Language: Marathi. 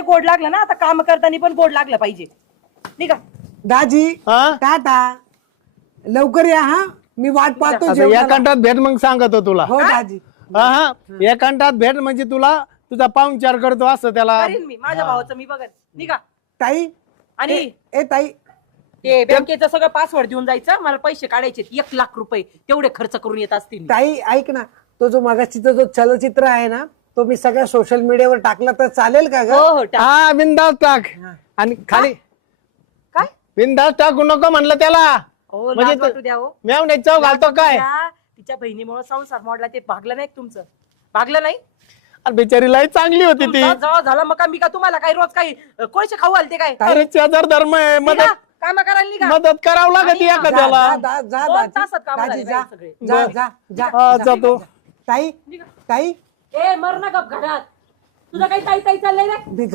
लय गोड लागलं ना, आता काम करताना पण गोड लागलं पाहिजे. निघा. दाजी हा? टाटा, लवकर या हा, मी वाट पाहतो आता जेवणाला. एकांतात भेट मग सांगतो तुला. हो दाजी. हा एकांतात भेट म्हणजे तुला तुझा पाहुणचार करतो असं त्याला. करीन मी, माझ्या भावाचं मी बघत. निघा. ताई आणि ए ताई, ते बँकेचं सगळं पासवर्ड देऊन जायचं, मला पैसे काढायचे 1,00,000 रुपये तेवढे खर्च करून येत असतील. ताई ऐक ना, तो जो मगाशीचा जो चलचित्र आहे ना, तो मी सगळ्या सोशल मीडियावर टाकला तर चालेल का ग? हो हो टाक. हा बिंदास टाक. आणि खाली काय बिंदास टाकू नको म्हणलं त्याला. हो म्हणजे लाज वाटू द्या हो. मेवणे चव घालतो काय? तिच्या बहिणीमुळे संसार मोडला, ते भागलं नाही का तुमचं? भागलं नाही? अरे बिचारी लई चांगली होती ती. तुमचा जवळ झाला मग मी का तुम्हाला काही रोज काही कोळशे खाऊ घालते काय? अरे शेजार धर्म आहे. मदत काम करायला निघा. मदत करावं लागत आणि एखाद्याला. जा जा दोन दाजी, तासात कामं दाजी झाले जा सगळे. जा जा जा हा, जा. जातो. ताई ताई ए मर ना गप घरात. तुझं काही ताई ताई चाललंय ना? मी